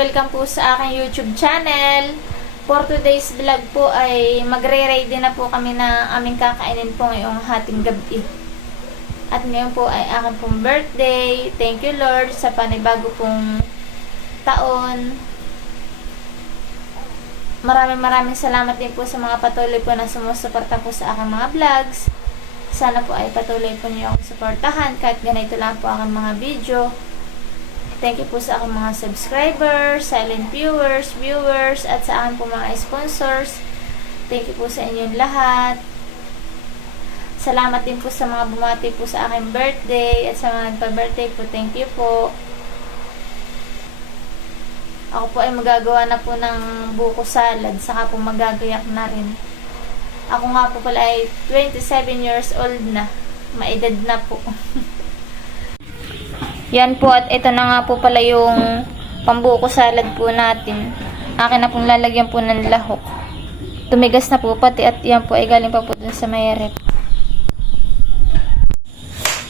Welcome po sa aking YouTube channel. For today's vlog po ay magre-ready na po kami na aming kakainin po ngayong hating gabi. At ngayon po ay aking pong birthday. Thank you Lord sa panibago pong taon. Maraming salamat din po sa mga patuloy po na sumusuporta po sa aking mga vlogs. Sana po ay patuloy po niyo akong suportahan kahit ganito lang po aking mga video. Thank you po sa aking mga subscribers, silent viewers, at sa aking po mga sponsors. Thank you po sa inyong lahat. Salamat din po sa mga bumati po sa aking birthday at sa mga nagpa-birthday po. Thank you po. Ako po ay magagawa na po ng buko salad, saka po magagayak na rin. Ako nga po pala ay 27 years old na. Maedad na po. Yan po, at ito na nga po pala yung pambuko salad po natin. Akin na pong lalagyan po ng lahok. Tumigas na po pati, at yan po ay galing pa po dun sa may rep.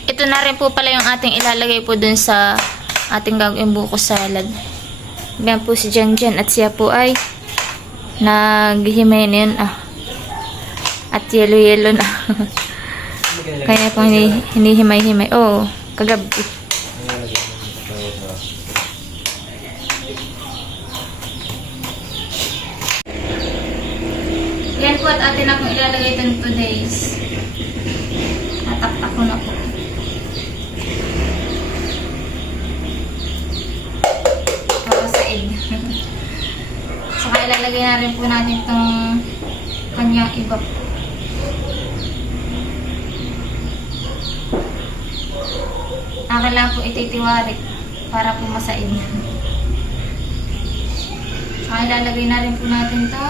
Ito na rin po pala yung ating ilalagay po dun sa ating gagawin buko salad. Yan po si Janjan, at siya po ay naghihimay na yun. At yelo na. Kaya po hinihimay-himay. Oo, kagabi. Yan po, at atin na pong ilalagay ito ng 2 days. Tataktak ko na po. Papasaig. Saka ilalagay na rin po natin itong kanyang iba. Akin lang po ititiwarik para po masaig. Saka ilalagay na rin po natin ito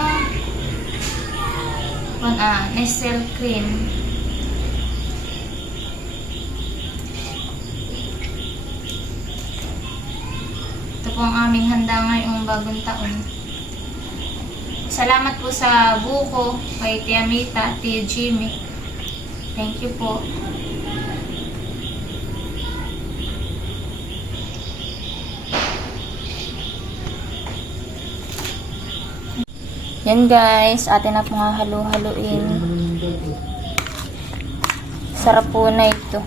Nestle cream. Ito po ang aming handa ngayong bagong taon. Salamat po sa buko, kay Tia Mita, Tia Jimmy. Thank you po. Yan guys, atin na pong halo-haloin. Sarap po na ito.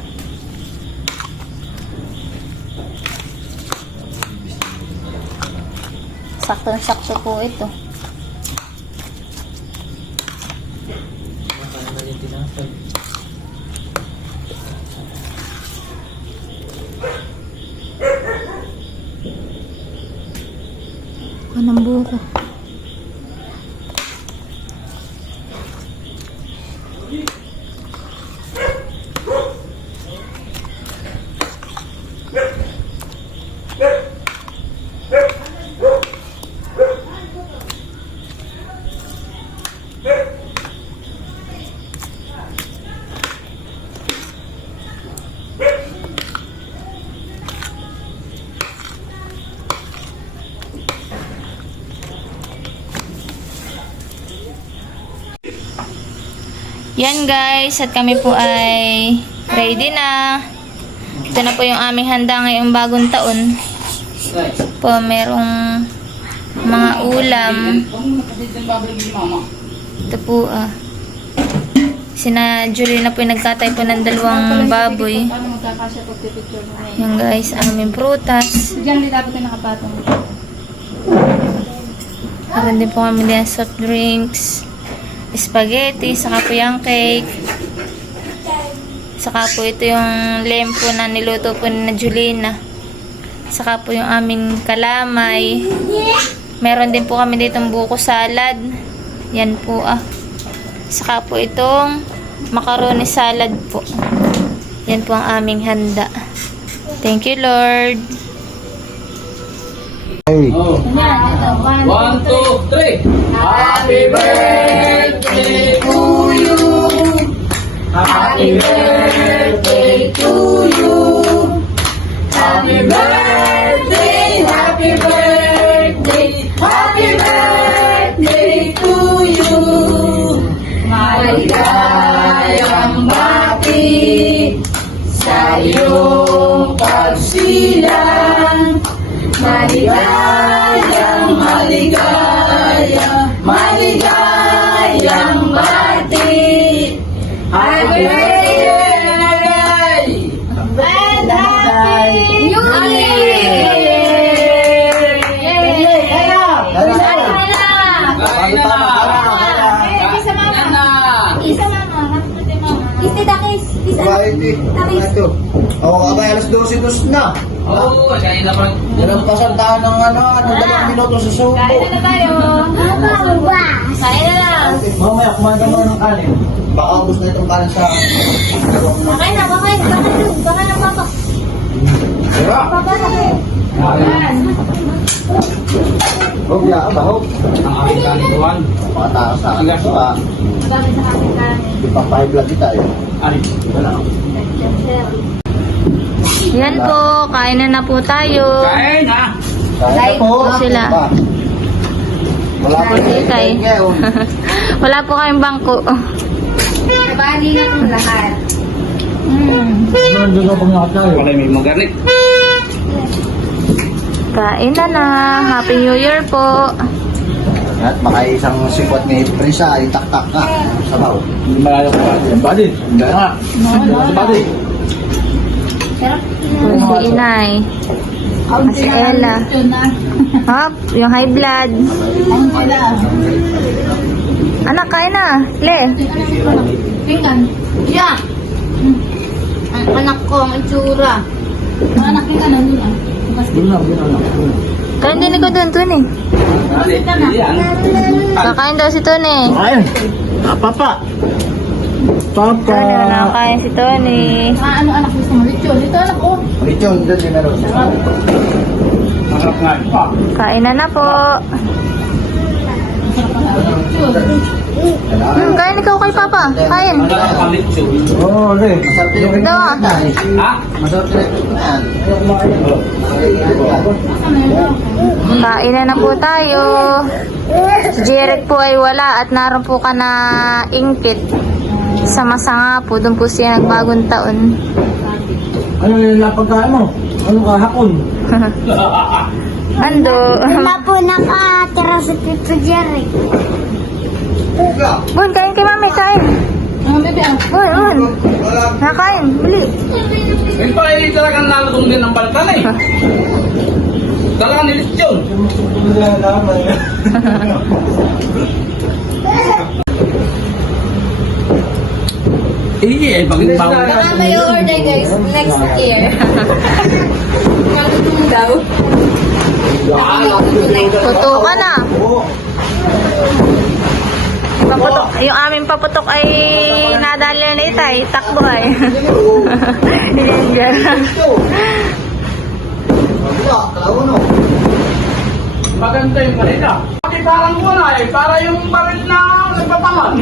Saktong-sakto po ito. Anong buko? Yan guys, at kami po ay ready na. Ito na po yung aming handa ngayong bagong taon. Po, merong mga ulam. Ito po Sina Julie na po yung nagkatay po ng 2 baboy. Yan guys, aming prutas. Meron din po kami din soft drinks, spaghetti, saka po yung cake. Saka po ito yung lempo na niluto po ni Julina. Saka po yung aming kalamay. Meron din po kami ditong buko salad. Yan po Saka po itong macaroni salad po. Yan po ang aming handa. Thank you Lord. Hey. 1, 2, 3. Happy birthday to you. Happy birthday to you. Happy birthday, happy birthday, happy birthday to you. Maligayang bati sa iyong pagsilang. Maligayang Ito. Oo, abay, alas 12 na. Oo, kaya na pa. Nalampasan tayo ng ng 2 minuto sa suko. Kain na tayo. Kain na lang. Mamaya, kumain ka muna ng kanin. Baka ubos na itong kanin sa... Kain na, kakain. Kakain na, papa. Diba? Huwag niya, bahog. Ang aking kanituan. Makatakas sa akin. Diba? Bakit sa akin kanin? Ipapahiblog kita eh. Ay, wala. Yan po, kain na po tayo. Kain ha. Kaya po. Sila. Diba? Wala po Kay. Wala po kayong bangko. Nabali na kung lahat. Nandun ako mga tayo. Wala may magarnik. Kain na. Happy New Year po. At baka isang sipot ni Prisa, itaktak ka. Sabaw. Hindi malayo ko. Ang bali. Hindi nga. Ang bali. Si Inay. Si Ella. Hop, yung high blood. Anak, kain na. Le. Tingnan. Yeah. Ang anak ko, ang itsura. Ang anak yung ano nila. Kain din ko dun, Tony. Bali. Yan. Kakain daw si Tony. Ayun. Papa. Papa. Tony, nakakain si Tony. Ano anak gusto mo? Lechon. Ito anak ko. Richon, doon din meron. Masarap nga. Pa. Kain na po. Kain ikaw kay Papa. Kain. Masarap ang lechon. Oo, okay. Masarap din yung Daw, ah. Ha? Masarap din yung Kain na po tayo. Si Jeric po ay wala at naroon po ka na ingkit. Sa masanga po. Doon po siya nagbagong taon. Ano yung napagkaan mo? Ano ka, hapon? Ando. Wala po nakatira sa Tito Jerry. Bun, kain kay mami. Kain. Bun, bun. Nakain. Bili. Yung pala hindi talagang nalutong din ng balkan eh. Talagang nilit yun. Eh, bakit ba? Baka may order guys next year. Kalutong daw. Puto ka na. Paputok. Yung aming paputok ay nadali na itay. Takbo ay. Yan. Maganda yung balita. Bakit parang muna eh? Para yung barit na nagpapaman.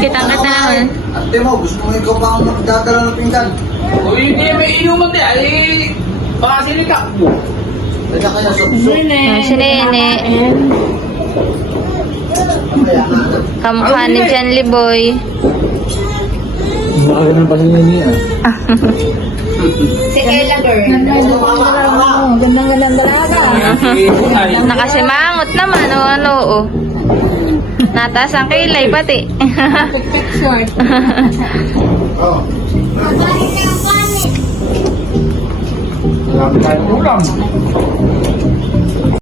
Kitang-kita naman. Ate mo, gusto mo ikaw pa ang magdadala ng pinggan? Kung hindi may inuman din, ay baka sinika. Kaya kaya suksok. Si Nene. Kamukha ni John Liboy. Makaganan pa siya niya. Si Ella girl. Gandang-gandang dalaga. Nakasimangot naman. O ano o. Nataas ang kilay pati. Short. Oo. Nabali na yung kanin. Ulam.